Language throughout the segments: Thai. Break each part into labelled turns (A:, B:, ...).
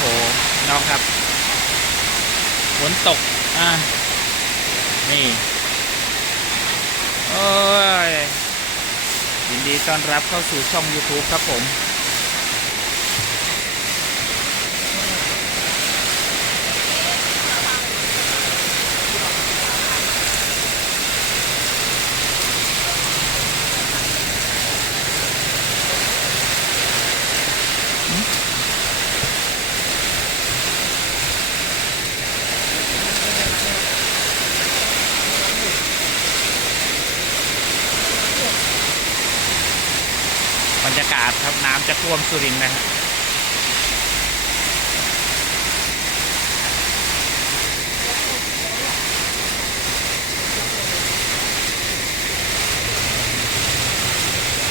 A: โหน้องครับฝนตก อ่านี่ โอ้ยยินดีต้อนรับเข้าสู่ช่อง YouTube ครับผม รยากาศครับน้ำจะท่วมสุรินทร์นะฮะ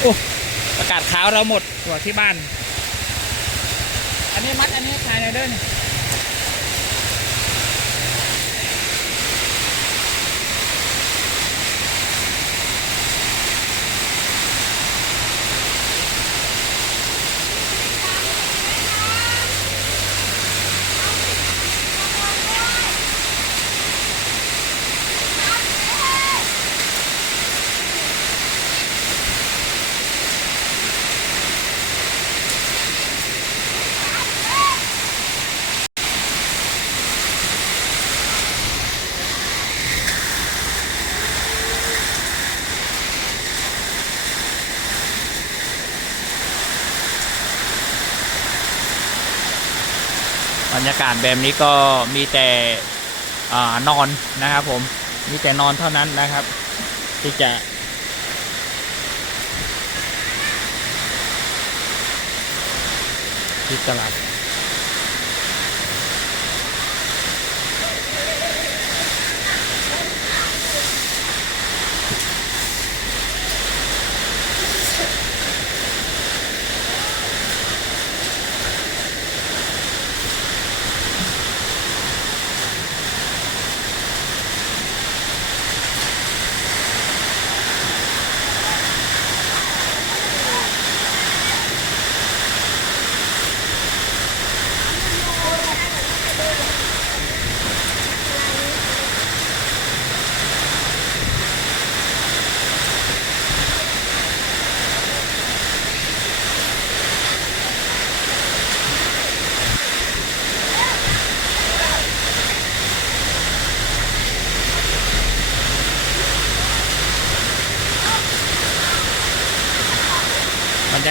A: โอ้อากาศขาวเราหมดหัวที่บ้าน อันนี้มัดอันนี้ขายในอยเด้อ ยากาศแบบนี้ก็มีแต่อนอนนะครับ ผมมีแต่นอนเท่านั้นนะครับ ที่จะที่ตลาด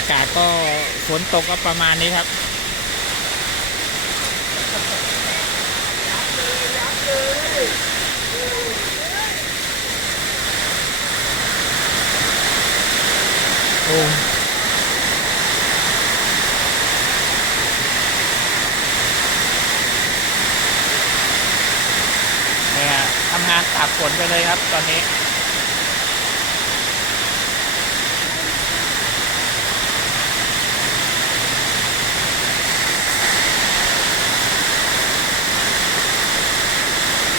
A: ากาศก็ฝนตกก็ประมาณนี้ครับโอ้ทำงานตากฝนไปเลยครับตอนนี้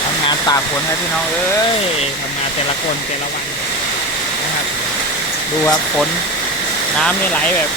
A: ทำงาน ตากฝนครับพี่น้องเอ้ยทำงานแต่ละคนแต่ละวันนะครับ ดูครับฝนน้ำนี่ไหลแบบ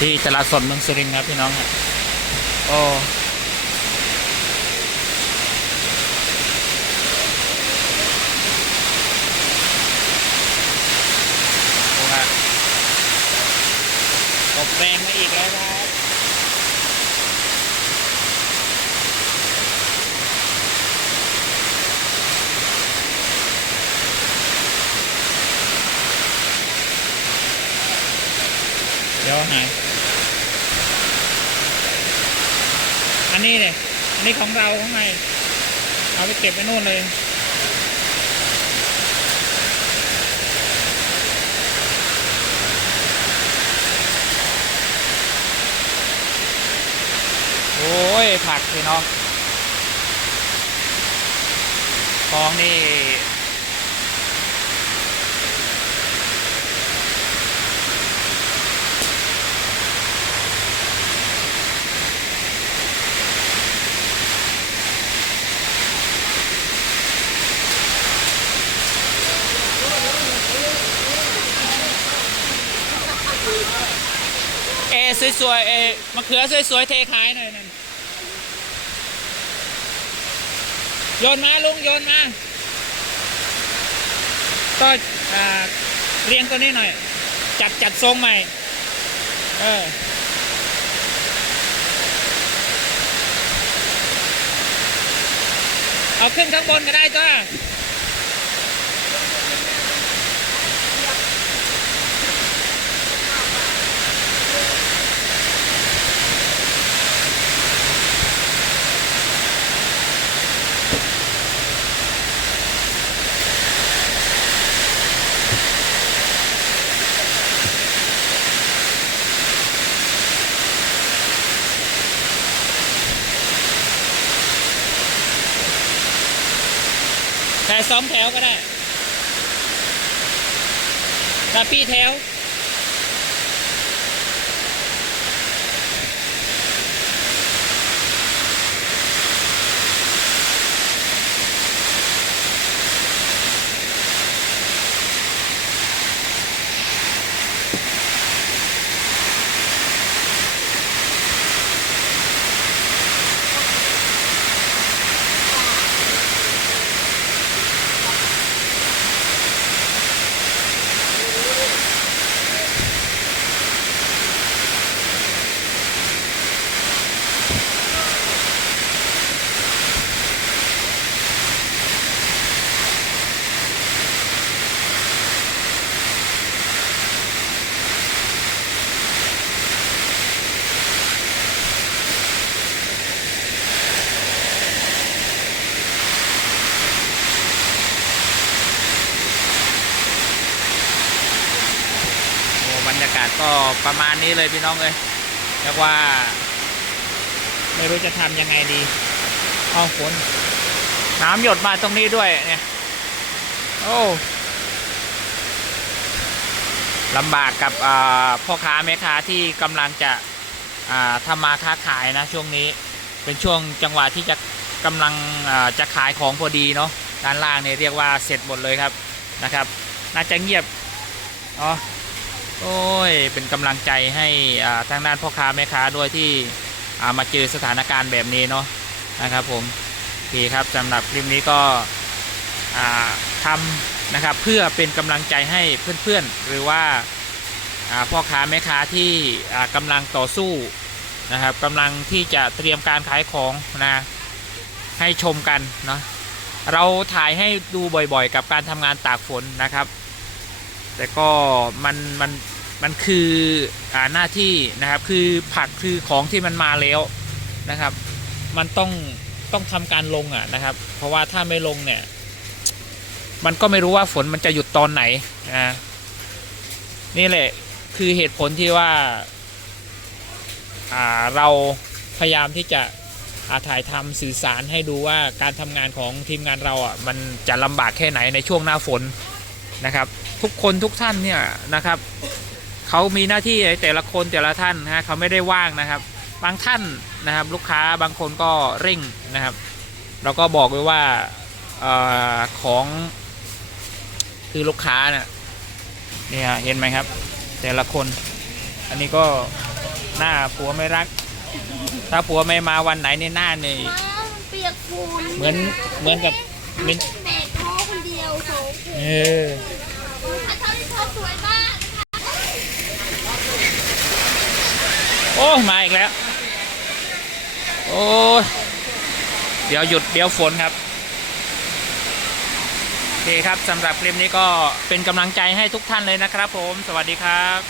A: ที่ตลาดสดเมืองสุรินทร์ครับ พี่น้องครับโอ้โหครับตบแรงมาอีกแล้วครับเดี๋ยวหายันนี้เลยอันนี้ของเราข้างในเอาไปเก็บไปนู่นเลยโอ้ยผักสิเนาะของนี่ สวยๆเอมะเขือสวยๆเทขายหน่อยนั่นโยนมาลุงโยนมาก็เรียงตัวนี้หน่อย จัดจัดทรงใหม่ เออเอาขึ้นข้างบนก็ได้จ้า แต่สองแถวก็ได้ตาพี่แถว ก็ประมาณนี้เลยพี่น้องเลยเรียกว่า ไม่รู้จะทำยังไงดีเอาฝนน้ำหยดมาตรงนี้ด้วยเนี่ย โอ้ลำบากกับพ่อค้าแม่ค้าที่กำลังจะทำมาค้าขายนะช่วงนี้เป็นช่วงจังหวะที่จะกำลังจะขายของพอดีเนาะด้านล่างเนี่ยเรียกว่าเสร็จหมดเลยครับนะครับ น่าจะเงียบอ๋อ โอ้ย เป็นกำลังใจให้ทางด้านพ่อค้าแม่ค้าด้วยที่ามาเจอสถานการณ์แบบนี้เนาะนะครับผมโอเคครับสำหรับคลิปนี้ก็อ่าทำนะครับเพื่อเป็นกำลังใจให้เพื่อนๆ หรือว่าพ่อค้าแม่ค้าที่อ่ากำลังต่อสู้นะครับกำลังที่จะเตรียมการขายของนะให้ชมกันเนาะเราถ่ายให้ดูบ่อยๆ กับการทำงานตากฝนนะครับ แต่ก็มันมันมันคืออ่าหน้าที่นะครับ คือผักคือของที่มันมาแล้วนะครับ มันต้องต้องทำการลงอะนะครับ เพราะว่าถ้าไม่ลงเนี่ย มันก็ไม่รู้ว่าฝนมันจะหยุดตอนไหนนะนี่แหละคือเหตุผลที่ว่าอ่าเราพยายามที่จะอาถ่ายทำสื่อสารให้ดูว่าการทำงานของทีมงานเราอะมันจะลำบากแค่ไหนในช่วงหน้าฝนนะครับ ทุกคนทุกท่านเนี่ยนะครับเขามีหน้าที่แต่ละคนแต่ละท่านนะฮะเขาไม่ได้ว่างนะครับ บางท่านนะครับ ลูกค้าบางคนก็เร่งนะครับ เราก็บอกไว้ว่าเออของคือลูกค้าเนี่ยเนี่ยเห็นไหมครับ แต่ละคน อันนี้ก็หน้าผัวไม่รัก ถ้าผัวไม่มาวันไหนในหน้าเนี่ย
B: ว้าวมันเปียกฝุ่น
A: เหมือนเหมือนกับมิน
B: แบกท้อคนเดียวโสม
A: เออ
B: อันเท่าที่เธอสวยมาก
A: โอ้มาอีกแล้ว โอ้เดี๋ยวหยุดเดี๋ยวฝนครับโอเคครับสำหรับคลิปนี้ก็เป็นกำลังใจให้ทุกท่านเลยนะครับผม สวัสดีครับ